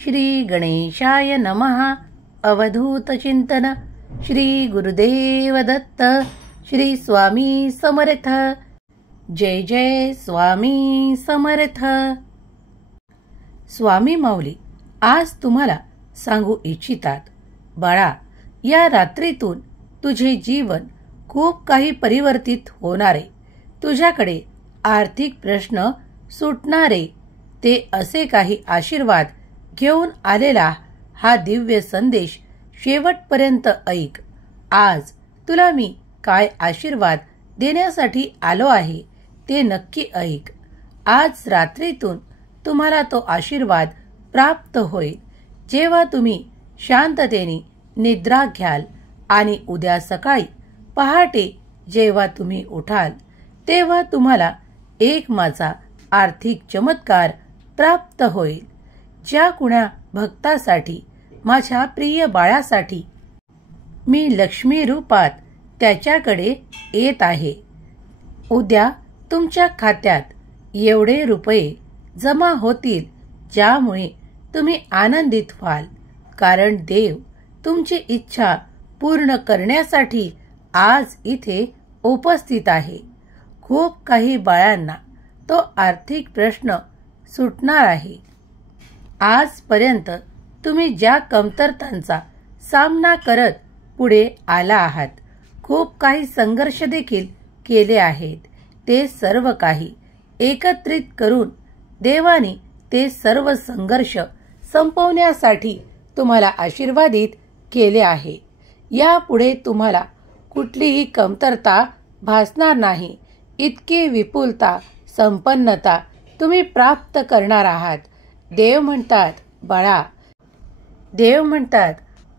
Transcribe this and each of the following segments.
श्री गणेशाय नमः. अवधूत चिंतन. श्री गुरुदेव दत्त. श्री स्वामी समर्थ. जय जय स्वामी समर्थ. स्वामी माऊली आज तुम्हाला सांगू इच्छितात, बाळा, या रात्रीतून तुझे जीवन खूप काही परिवर्तित होणारे, तुझ्याकडे आर्थिक प्रश्न सुटणारे, ते असे काही आशीर्वाद घेऊन आलेला हा दिव्य संदेश शेवटपर्यंत ऐक. आज तुला मी काय आशीर्वाद देण्यासाठी आलो आहे ते नक्की ऐक. आज रात्रीतून तुम्हाला तो आशीर्वाद प्राप्त होईल जेव्हा तुम्ही शांततेने निद्रा घ्याल आणि उद्या सकाळी पहाटे जेव्हा तुम्ही उठाल तेव्हा तुम्हाला एक माझा आर्थिक चमत्कार प्राप्त होईल. ज्या कुणा भक्तासाठी, माझ्या प्रिय बाळासाठी मी लक्ष्मी रूपात त्याच्याकडे येत आहे, उद्या तुमच्या खात्यात एवढे रुपये जमा होतील ज्यामुळे तुम्ही आनंदित व्हाल. कारण देव तुमची इच्छा पूर्ण करण्यासाठी आज इथे उपस्थित आहे. खूप काही बाळांना तो आर्थिक प्रश्न सुटणार आहे. आजपर्यंत तुम्ही ज्या कमतरतांचा सामना करत पुढे आला आहात, खूप काही संघर्ष देखील केले आहेत, ते सर्व काही एकत्रित करून देवाने ते सर्व संघर्ष संपवण्यासाठी तुम्हाला आशीर्वादित केले आहे. यापुढे तुम्हाला कुठलीही कमतरता भासणार नाही. इतकी विपुलता, संपन्नता तुम्ही प्राप्त करणार आहात. देव म्हणतात, बाळा, देव म्हणतात,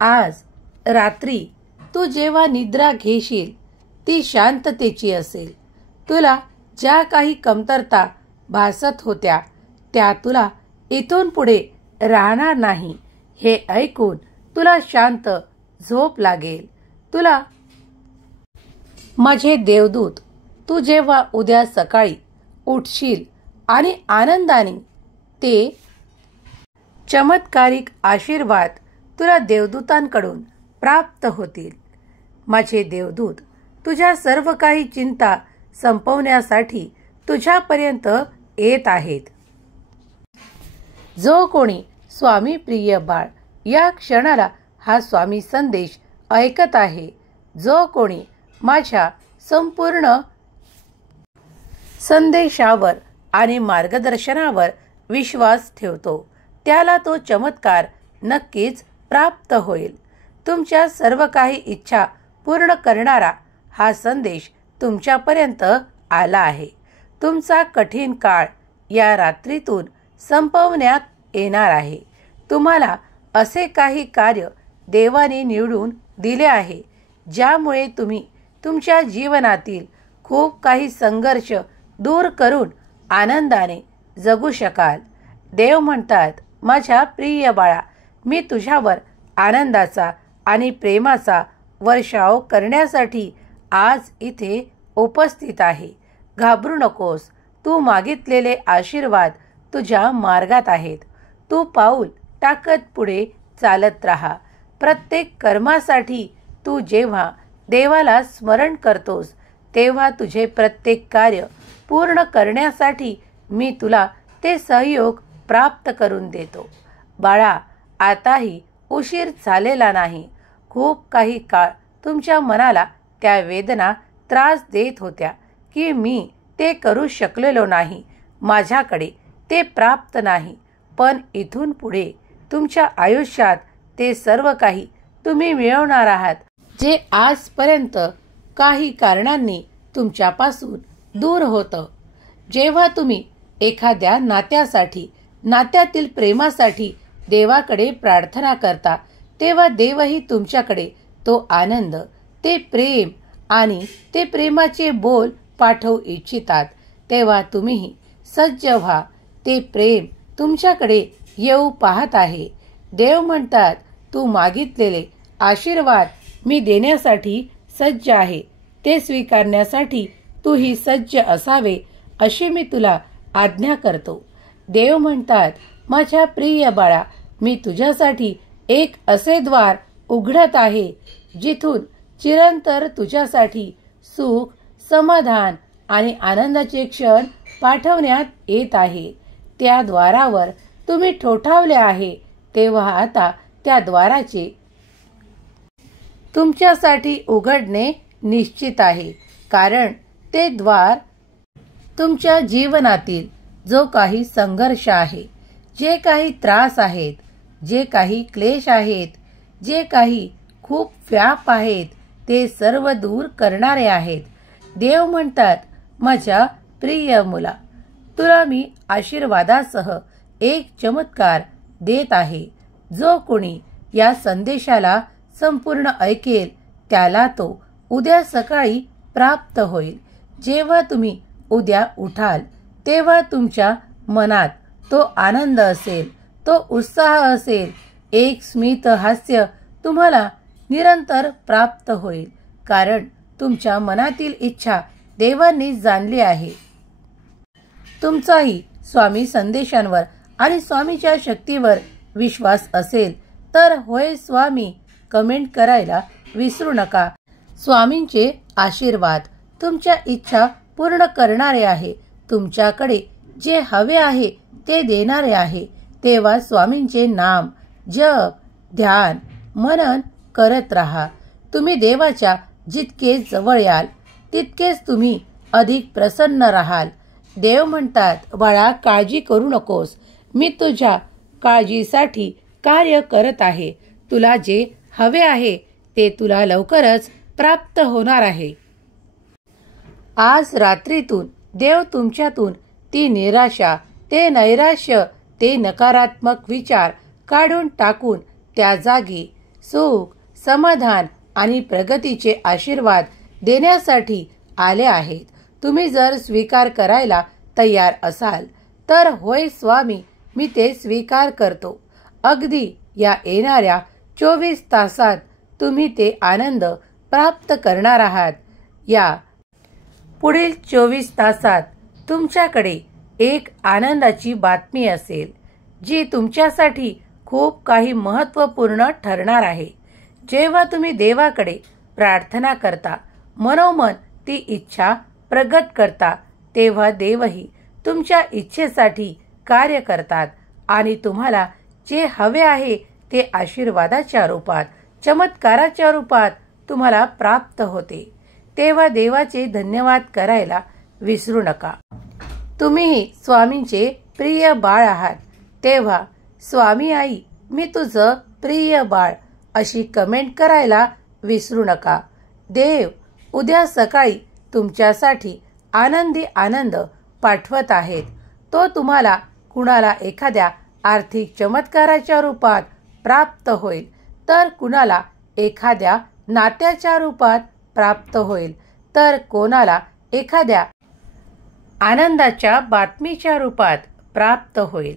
आज रात्री तू जेव्हा निद्रा घेशील ती शांततेची असेल. तुला ज्या काही कमतरता भासत होत्या त्या तुला इथून पुढे राहणार नाही. हे ऐकून तुला शांत झोप लागेल. तुला माझे देवदूत, तू जेव्हा उद्या सकाळी उठशील आणि आनंदाने ते चमत्कारिक आशीर्वाद तुला देवदूतांकडून प्राप्त होतील. माझे देवदूत तुझ्या सर्व काही चिंता संपवण्यासाठी तुझ्यापर्यंत येत आहेत. जो कोणी स्वामी प्रिय बाळ या क्षणाला हा स्वामी संदेश ऐकत आहे, जो कोणी माझ्या संपूर्ण संदेशावर आणि मार्गदर्शनावर विश्वास ठेवतो, त्याला तो चमत्कार नक्कीच प्राप्त होईल. तुमच्या सर्व काही इच्छा पूर्ण करणारा हा संदेश तुमच्यापर्यंत आला आहे. तुमचा कठीण काळ या रात्रीतून संपवण्यात येणार आहे. तुम्हाला असे काही कार्य देवाने निवडून दिले आहे ज्यामुळे तुम्ही तुमच्या जीवनातील खूप काही संघर्ष दूर करून आनंदाने जगू शकाल. देव म्हणतात, माझ्या प्रिय बाळा, मी तुझ्यावर आनंदाचा आणि प्रेमाचा वर्षाव करण्यासाठी आज इथे उपस्थित आहे. घाबरू नकोस. तू मागितलेले आशीर्वाद तुझ्या मार्गात आहेत. तू पाऊल टाकत पुढे चालत राहा. प्रत्येक कर्मासाठी तू जेव्हा देवाला स्मरण करतोस तेव्हा तुझे प्रत्येक कार्य पूर्ण करण्यासाठी मी तुला ते सहयोग प्राप्त करून देतो. बाळा, आताही उशीर झालेला नाही. खूप काही काळ तुमच्या मनाला त्या वेदना त्रास देत होत्या की मी ते करू शकलेलो नाही, माझ्याकडे ते प्राप्त नाही. पण इथून पुढे तुमच्या आयुष्यात ते सर्व काही तुम्ही मिळवणार आहात जे आजपर्यंत काही कारणांनी तुमच्यापासून दूर होतं. जेव्हा तुम्ही एखाद्या नात्यासाठी, नात्यातील प्रेमासाठी देवाकडे प्रार्थना करता तेव्हा देवही तुमच्याकडे तो आनंद, ते प्रेम आणि ते प्रेमाचे बोल पाठवू इच्छितात. तेव्हा तुम्हीही सज्ज व्हा. ते प्रेम तुमच्याकडे येऊ पाहत आहे. देव म्हणतात, तू मागितलेले आशीर्वाद मी देण्यासाठी सज्ज आहे. ते स्वीकारण्यासाठी तूही सज्ज असावे अशी मी तुला आज्ञा करतो. देव म्हणतात, माझ्या प्रिय बाळा, मी तुझ्यासाठी एक असे द्वार उघडत आहे जिथून चिरंतर तुझ्यासाठी सुख, समाधान आणि आनंदाचे क्षण पाठवण्यात येत आहे. त्या द्वारावर तुम्ही ठोठावले आहे, तेव्हा आता त्या द्वाराचे तुमच्यासाठी उघडणे निश्चित आहे. कारण ते द्वार तुमच्या जीवनातील जो काही संघर्ष आहे, जे काही त्रास आहेत, जे काही क्लेश आहेत, जे काही खूप व्याप आहेत, ते सर्व दूर करणारे आहेत. देव म्हणतात, माझ्या प्रिय मुला, तुला मी आशीर्वादासह एक चमत्कार देत आहे. जो कोणी या संदेशाला संपूर्ण ऐकेल त्याला तो उद्या सकाळी प्राप्त होईल. जेव्हा तुम्ही उद्या उठाल तेव्हा तुमच्या मनात तो आनंद असेल, तो उत्साह असेल. एक स्मित हास्य तुम्हाला निरंतर प्राप्त होईल. कारण तुमच्या मनातील इच्छा देवांनी जाणली आहे. तुमचाही स्वामी संदेशांवर आणि स्वामीच्या शक्तीवर विश्वास असेल तर होय स्वामी कमेंट करायला विसरू नका. स्वामींचे आशीर्वाद तुमच्या इच्छा पूर्ण करणारे आहे. तुमच्याकडे जे हवे आहे ते देणारे आहे. तेव्हा स्वामींचे नाम, जप, ध्यान, मनन करत राहा. तुम्ही देवाच्या जितके जवळ याल तितकेच तुम्ही अधिक प्रसन्न राहाल. देव म्हणतात, बाळा काळजी करू नकोस, मी तुझ्या काळजीसाठी कार्य करत आहे. तुला जे हवे आहे ते तुला लवकरच प्राप्त होणार आहे. आज रात्रीतून देव तुमच्यातून ती निराशा, ते नैराश्य, ते नकारात्मक विचार काढून टाकून त्या जागी सुख, समाधान आणि प्रगतीचे आशीर्वाद देण्यासाठी आले आहेत. तुम्ही जर स्वीकार करायला तयार असाल तर होय स्वामी मी ते स्वीकार करतो. अगदी या येणाऱ्या 24 तासात तुम्ही ते आनंद प्राप्त करणार आहात. या पुढील 24 तासात तुमच्याकडे एक आनंदाची बातमी असेल जी तुमच्यासाठी खूप काही महत्त्वपूर्ण ठरणार आहे. जेव्हा तुम्ही देवाकडे प्रार्थना करता, मनोमन ती इच्छा प्रगट करता, तेव्हा देवही तुमच्या इच्छेसाठी कार्य करतात आणि तुम्हाला जे हवे आहे ते आशीर्वादाच्या रूपात, चमत्काराच्या रूपात तुम्हाला प्राप्त होते. तेव्हा देवाचे धन्यवाद करायला विसरू नका. तुम्ही स्वामींचे प्रिय बाळ आहात. तेव्हा स्वामी आई मी तुझं प्रिय बाळ अशी कमेंट करायला विसरू नका. देव उद्या सकाळी तुमच्यासाठी आनंदी आनंद पाठवत आहेत. तो तुम्हाला कुणाला एखाद्या आर्थिक चमत्काराच्या रूपात प्राप्त होईल, तर कुणाला एखाद्या नात्याच्या रूपात प्राप्त होईल, तर कोणाला एखाद्या आनंदाच्या बातमीच्या रूपात प्राप्त होईल.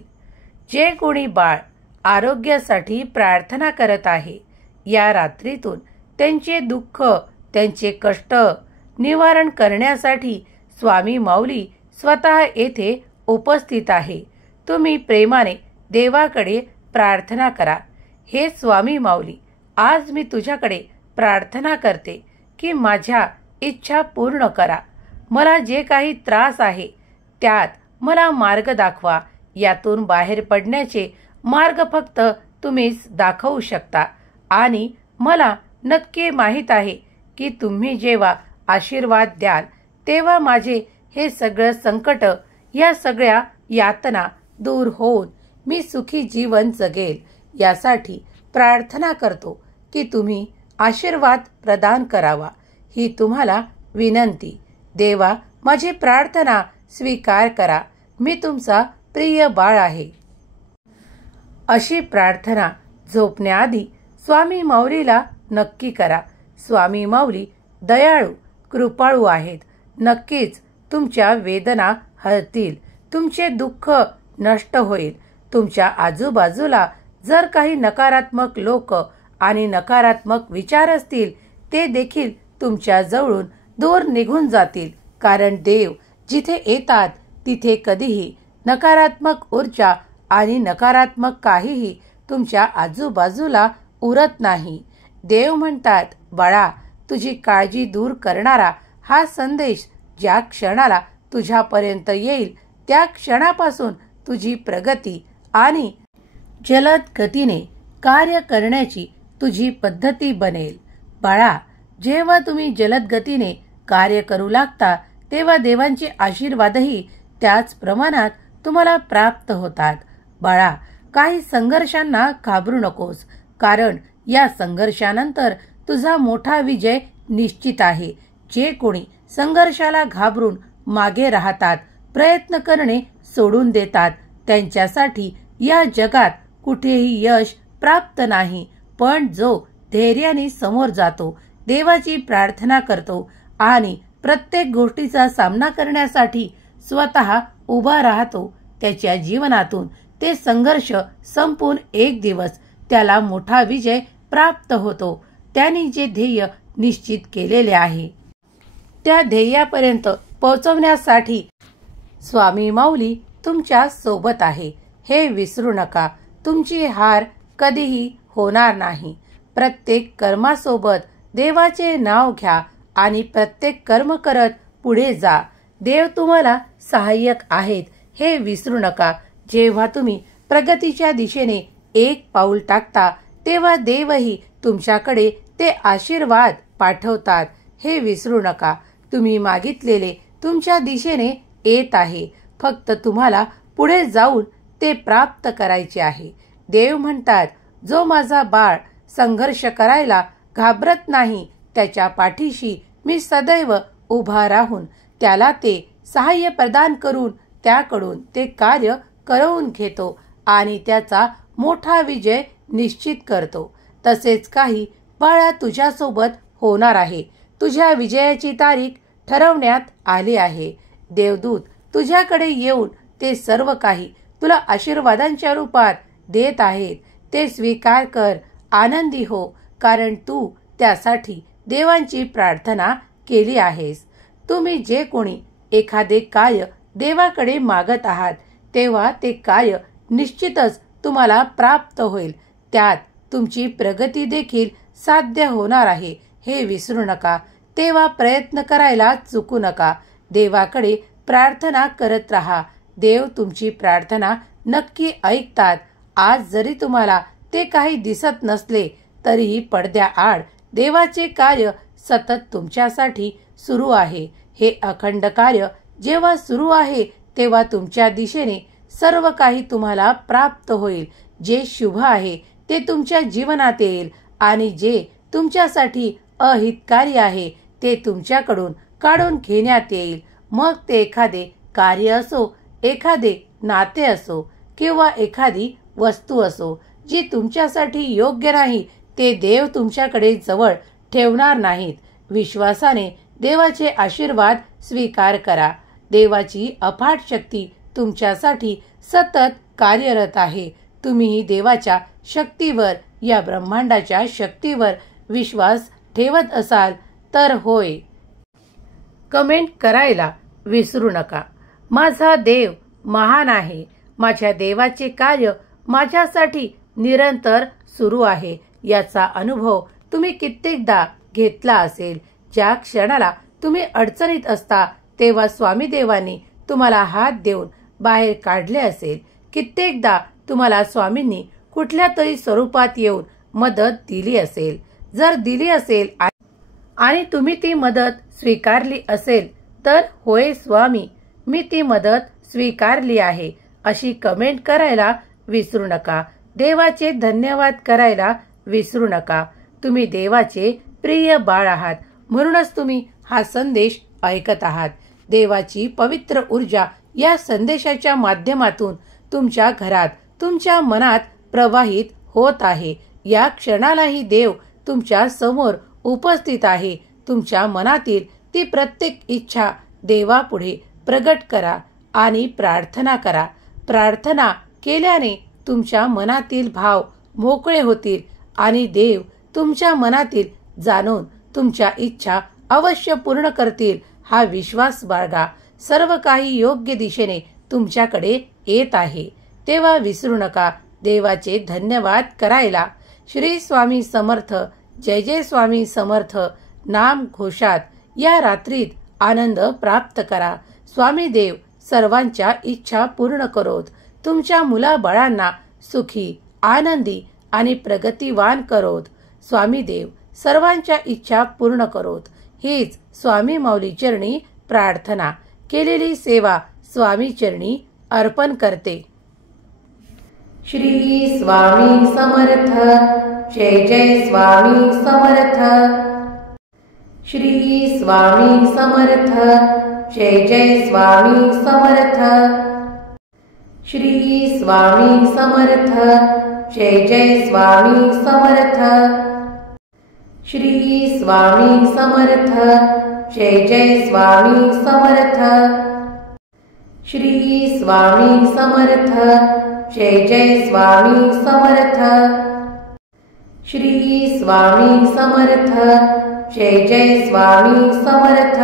जे कोणी बाळ आरोग्यासाठी प्रार्थना करत आहे, या रात्रीतून त्यांचे दुःख, त्यांचे कष्ट निवारण करण्यासाठी स्वामी माऊली स्वतः येथे उपस्थित आहे. तुम्ही प्रेमाने देवाकडे प्रार्थना करा. हे स्वामी माऊली, आज मी तुझ्याकडे प्रार्थना करते की माझ्या इच्छा पूर्ण करा. मला जे काही त्रास आहे त्यात मला मार्ग दाखवा. यातून बाहेर पडण्याचे मार्ग फक्त तुम्हीच दाखवू शकता. आणि मला नक्की माहीत आहे की तुम्ही जेव्हा आशीर्वाद द्याल तेव्हा माझे हे सगळं संकट, या सगळ्या यातना दूर होऊन मी सुखी जीवन जगेल. यासाठी प्रार्थना करतो की तुम्ही आशीर्वाद प्रदान करावा. ही तुम्हाला विनंती. देवा माझी प्रार्थना स्वीकार करा. मी तुमचा प्रिय बाळ आहे. अशी प्रार्थना झोपण्याआधी स्वामी माऊलीला नक्की करा. स्वामी माऊली दयाळू, कृपाळू आहेत. नक्कीच तुमच्या वेदना हळतील, तुमचे दुःख नष्ट होईल. तुमच्या आजूबाजूला जर काही नकारात्मक लोक आणि नकारात्मक विचार असतील ते देखील तुमच्या जवळून दूर निघून जातील. कारण देव जिथे येतात तिथे कधीही नकारात्मक ऊर्जा आणि नकारात्मक काहीही तुमच्या आजूबाजूला उरत नाही. देव म्हणतात, बाळा, तुझी काळजी दूर करणारा हा संदेश ज्या क्षणाला तुझ्यापर्यंत येईल त्या क्षणापासून तुझी प्रगती आणि जलद गतीने कार्य करण्याची तुझी पद्धती बनेल. बाळा, जेव्हा तुम्ही जलद गतीने कार्य करू लागता तेव्हा देवांचे आशीर्वादही त्याच प्रमाणात तुम्हाला प्राप्त होतात. बाळा, काही संघर्षांना घाबरू नकोस, कारण या संघर्षानंतर तुझा मोठा विजय निश्चित आहे. जे कोणी संघर्षाला घाबरून मागे राहतात, प्रयत्न करणे सोडून देतात, त्यांच्यासाठी या जगात कुठेही यश प्राप्त नाही. पण जो धैर्याने समोर जातो, देवाची प्रार्थना करतो आणि प्रत्येक गोष्टीचा सामना करण्यासाठी स्वतः उभा राहतो, त्याच्या जीवनातून ते संघर्ष संपून एक दिवस त्याला मोठा विजय प्राप्त होतो. त्यांनी जे ध्येय निश्चित केलेले आहे त्या ध्येयापर्यंत पोहोचवण्यासाठी स्वामी माऊली तुमच्या सोबत आहे, हे विसरू नका. तुमची हार कधीही होणार नाही. प्रत्येक कर्मासोबत देवाचे नाव घ्या आणि प्रत्येक कर्म करत पुढे जा. देव तुम्हाला सहाय्यक आहेत, हे विसरू नका. जेव्हा तुम्ही प्रगतीच्या दिशेने एक पाऊल टाकता तेव्हा देवही तुमच्याकडे ते आशीर्वाद पाठवतात, हे विसरू नका. तुम्ही मागितलेले तुमच्या दिशेने येत आहे, फक्त तुम्हाला पुढे जाऊन ते प्राप्त करायचे आहे. देव म्हणतात, जो माझा बाळ संघर्ष करायला घाबरत नाही त्याच्या पाठीशी मी सदैव उभा राहून त्याला ते सहाय्य प्रदान करून त्याकडून ते कार्य करवून घेतो आणि त्याचा मोठा विजय निश्चित करतो. तसेच काही बाळा तुझ्यासोबत होणार आहे. तुझ्या विजयाची तारीख ठरवण्यात आली आहे. देवदूत तुझ्याकडे येऊन ते सर्व काही तुला आशीर्वादांच्या रूपात देत आहेत. ते स्वीकार कर, आनंदी हो, कारण तू त्यासाठी देवांची प्रार्थना केली आहेस. तुम्ही जे कोणी एखादे कार्य देवाकडे मागत आहात तेव्हा ते कार्य निश्चितच तुम्हाला प्राप्त होईल. त्यात तुमची प्रगती देखील साध्य होणार आहे, हे विसरू नका. तेव्हा प्रयत्न करायला चुकू नका. देवाकडे प्रार्थना करत राहा. देव तुमची प्रार्थना नक्की ऐकतात. आज जरी तुम्हाला ते काही दिसत नसले तरीही पडद्याआड देवाचे कार्य सतत तुमच्यासाठी सुरू आहे. हे अखंड कार्य जेव्हा सुरू आहे तेव्हा तुमच्या दिशेने सर्व काही तुम्हाला प्राप्त होईल. जे शुभ आहे ते तुमच्या जीवनात येईल आणि जे तुमच्यासाठी अहितकारी आहे ते तुमच्याकडून काढून घेण्यात येईल. मग ते एखादे कार्य असो, एखादे नाते असो किंवा एखादी वस्तू असो जी तुमच्यासाठी योग्य नाही, ते देव तुमच्याकडे जवळ ठेवणार नाहीत. विश्वासाने देवाचे आशीर्वाद स्वीकार करा. देवाची अफाट शक्ती तुमच्यासाठी सतत कार्यरत आहे. तुम्हीही देवाच्या शक्तीवर, या ब्रह्मांडाच्या शक्तीवर विश्वास ठेवत असाल तर होय. कमेंट करायला विसरू नका. माझा देव महान आहे. माझ्या देवाचे कार्य माझ्यासाठी निरंतर सुरू आहे. याचा अनुभव तुम्ही कित्येकदा घेतला असेल. ज्या क्षणाला तुम्ही अडचणीत असता तेव्हा स्वामी देवांनी तुम्हाला हात देऊन बाहेर काढले असेल. कित्येकदा तुम्हाला स्वामींनी कुठल्या तरी स्वरूपात येऊन मदत दिली असेल. जर दिली असेल आणि तुम्ही ती मदत स्वीकारली असेल तर होय स्वामी, मी ती मदत स्वीकारली आहे, अशी कमेंट करायला विसरू नका. देवाचे धन्यवाद करायला विसरू नका. तुम्ही देवाचे प्रिय बाळ आहात, म्हणूनच तुम्ही हा संदेश ऐकत आहात. देवाची पवित्र ऊर्जा या संदेशाच्या माध्यमातून तुमच्या घरात, तुमच्या मनात प्रवाहित होत आहे. या क्षणालाही देव तुमच्या समोर उपस्थित आहे. तुमच्या मनातील ती प्रत्येक इच्छा देवापुढे प्रगट करा आणि प्रार्थना करा. प्रार्थना केल्याने तुमच्या मनातील भाव मोकळे होतील आणि देव तुमच्या मनातील जाणून तुमच्या इच्छा अवश्य पूर्ण करतील. हा विश्वास बाळगा. सर्व काही योग्य दिशेने तुमच्याकडे येत आहे. तेव्हा विसरू नका, देवाचे धन्यवाद करायला. श्री स्वामी समर्थ, जय जय स्वामी समर्थ नाम घोषात या रात्रीत आनंद प्राप्त करा. स्वामी देव सर्वांच्या इच्छा पूर्ण करोत. तुमच्या मुलाबाळांना सुखी, आनंदी आणि प्रगतिवान करोत. स्वामी देव सर्वांच्या इच्छा पूर्ण करोत. हीच स्वामी माऊली चरणी प्रार्थना. केलेली सेवा स्वामी चरणी अर्पण करते. श्री स्वामी समर्थ, जय जय स्वामी समर्थ. श्री स्वामी समर्थ, जय जय स्वामी समर्थ. श्री स्वामी समर्थ, जय जय स्वामी समर्थ. श्री स्वामी समर्थ, जय जय स्वामी समर्थ. श्री स्वामी समर्थ, जय जय स्वामी समर्थ. श्री स्वामी समर्थ, जय जय स्वामी समर्थ.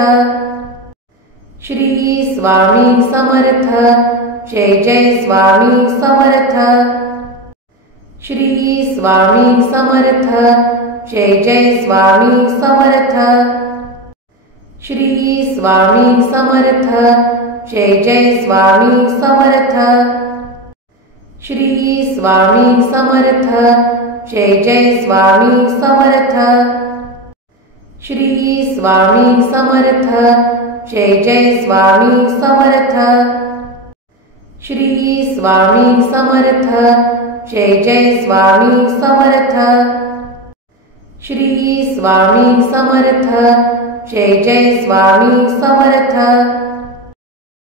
श्री स्वामी समर्थ, जय जय स्वामी समर्थ. श्री स्वामी समर्थ, जय जय स्वामी समर्थ. श्री स्वामी समर्थ, जय जय स्वामी समर्थ. श्री स्वामी समर्थ, जय जय स्वामी समर्थ. श्री स्वामी समर्थ, जय जय स्वामी समर्थ. श्री स्वामी समर्थ, जय जय स्वामी समर्थ. श्री स्वामी समर्थ, जय जय स्वामी समर्थ.